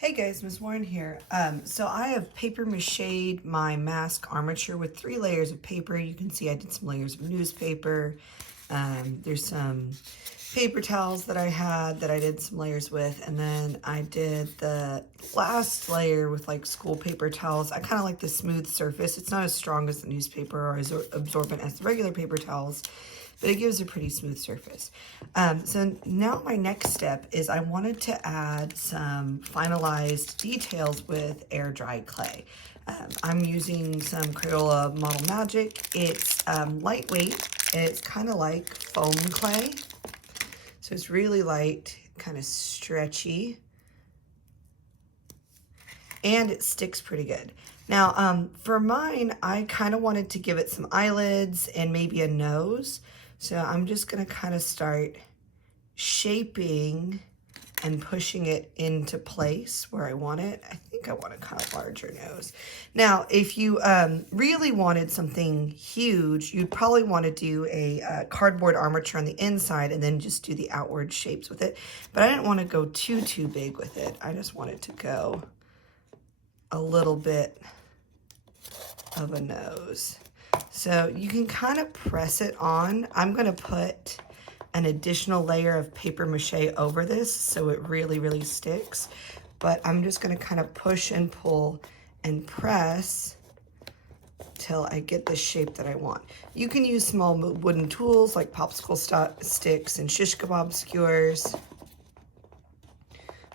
Hey guys, Miss Warren here. So I have paper mached my mask armature with 3 layers of paper. You can see I did some layers of newspaper. There's some paper towels that I had that I did some layers with, and then I did the last layer with like school paper towels. I kind of like the smooth surface. It's not as strong as the newspaper or as absorbent as the regular paper towels, but it gives a pretty smooth surface. So now my next step is I wanted to add some finalized details with air dried clay. I'm using some Crayola Model Magic. It's lightweight. It's kind of like foam clay. So it's really light, kind of stretchy, and it sticks pretty good. Now, for mine, I kind of wanted to give it some eyelids and maybe a nose. So I'm just gonna kind of start shaping and pushing it into place where I want it. I think I want a kind of larger nose. Now, if you really wanted something huge, you'd probably want to do a cardboard armature on the inside and then just do the outward shapes with it. But I didn't want to go too big with it. I just wanted to go a little bit of a nose. So you can kind of press it on. I'm going to put an additional layer of paper mache over this so it really sticks. But I'm just going to kind of push and pull and press till I get the shape that I want. You can use small wooden tools like popsicle sticks and shish kebab skewers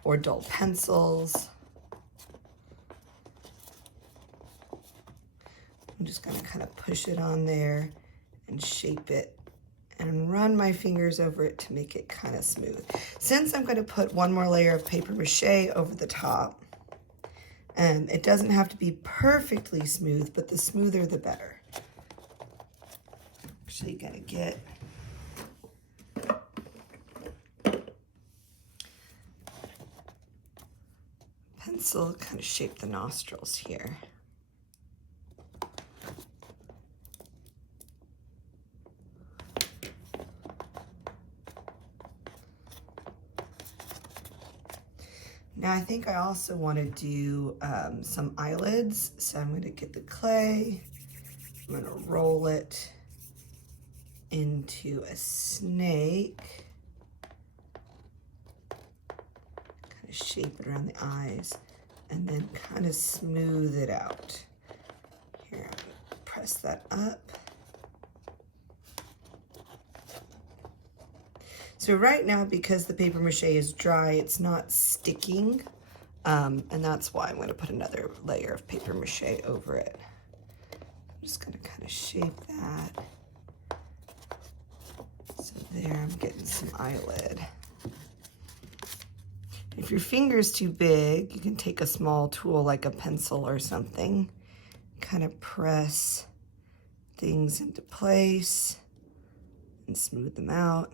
or dull pencils. I'm just going to kind of push it on there and shape it and run my fingers over it to make it kind of smooth. Since I'm going to put one more layer of paper mache over the top, and it doesn't have to be perfectly smooth, but the smoother the better. Actually going to get pencil, kind of shape the nostrils here. Now I think I also want to do some eyelids, so I'm going to get the clay, I'm going to roll it into a snake, kind of shape it around the eyes, and then kind of smooth it out. Here, I'm going to press that up. So right now, because the paper mache is dry, it's not sticking, and that's why I'm going to put another layer of paper mache over it. I'm just going to kind of shape that. So there, I'm getting some eyelid. If your finger's too big, you can take a small tool like a pencil or something, kind of press things into place and smooth them out.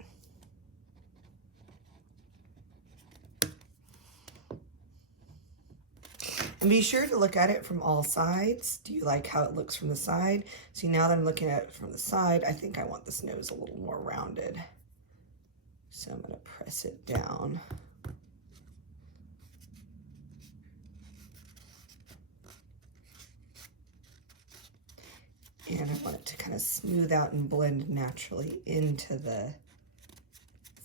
And be sure to look at it from all sides. Do you like how it looks from the side? See, now that I'm looking at it from the side, I think I want this nose a little more rounded. So I'm going to press it down. And I want it to kind of smooth out and blend naturally into the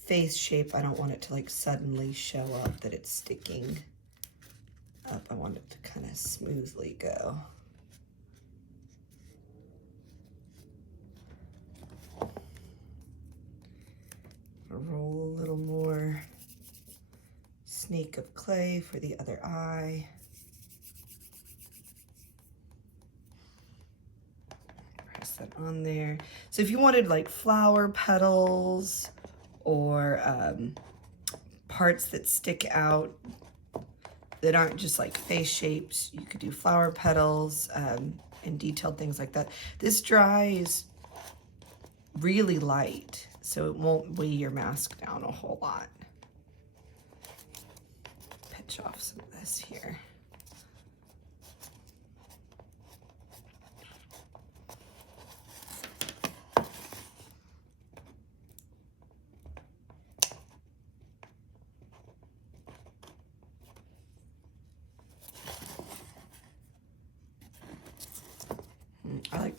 face shape. I don't want it to like suddenly show up that it's sticking up. I want it to kind of smoothly go. I'll roll a little more snake of clay for the other eye. Press that on there. So if you wanted like flower petals or parts that stick out that aren't just like face shapes, you could do flower petals and detailed things like that. This dry is really light, so it won't weigh your mask down a whole lot. Pinch off some of this here.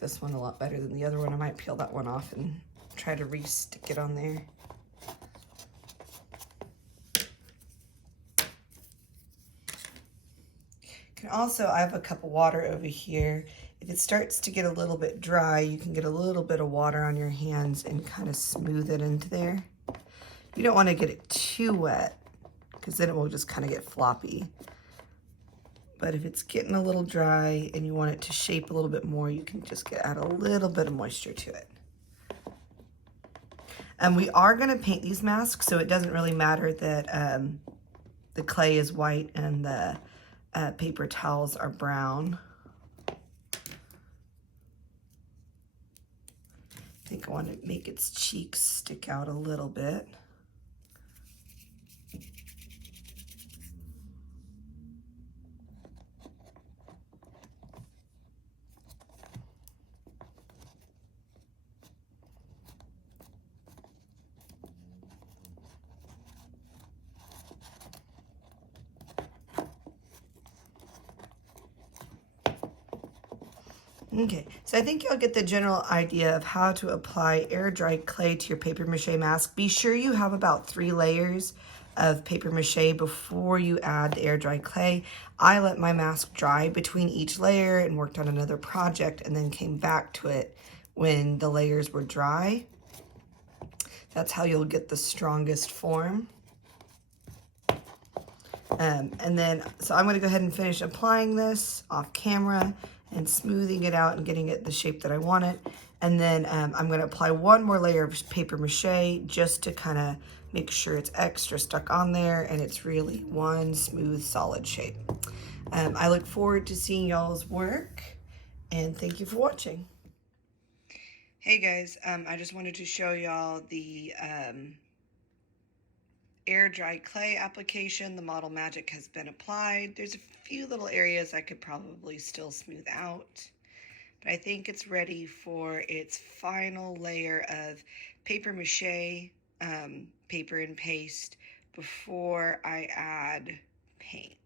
this one a lot better than the other one. I might peel that one off and try to re-stick it on there. Can also, I have a cup of water over here. If it starts to get a little bit dry, you can get a little bit of water on your hands and kind of smooth it into there. You don't want to get it too wet because then it will just kind of get floppy. But if it's getting a little dry and you want it to shape a little bit more, you can just add a little bit of moisture to it. And we are going to paint these masks, so it doesn't really matter that the clay is white and the paper towels are brown. I think I want to make its cheeks stick out a little bit. Okay, so I think you'll get the general idea of how to apply air-dried clay to your paper mache mask. Be sure you have about 3 layers of paper mache before you add the air-dried clay. I let my mask dry between each layer and worked on another project and then came back to it when the layers were dry. That's how you'll get the strongest form. And then, so I'm gonna go ahead and finish applying this off camera and smoothing it out and getting it the shape that I want it. And then I'm gonna apply one more layer of paper mache just to kind of make sure it's extra stuck on there and it's really one smooth, solid shape. I look forward to seeing y'all's work and thank you for watching. Hey guys, I just wanted to show y'all the air dry clay application. The Model Magic has been applied. There's a few little areas I could probably still smooth out, but I think it's ready for its final layer of paper mache, paper and paste before I add paint.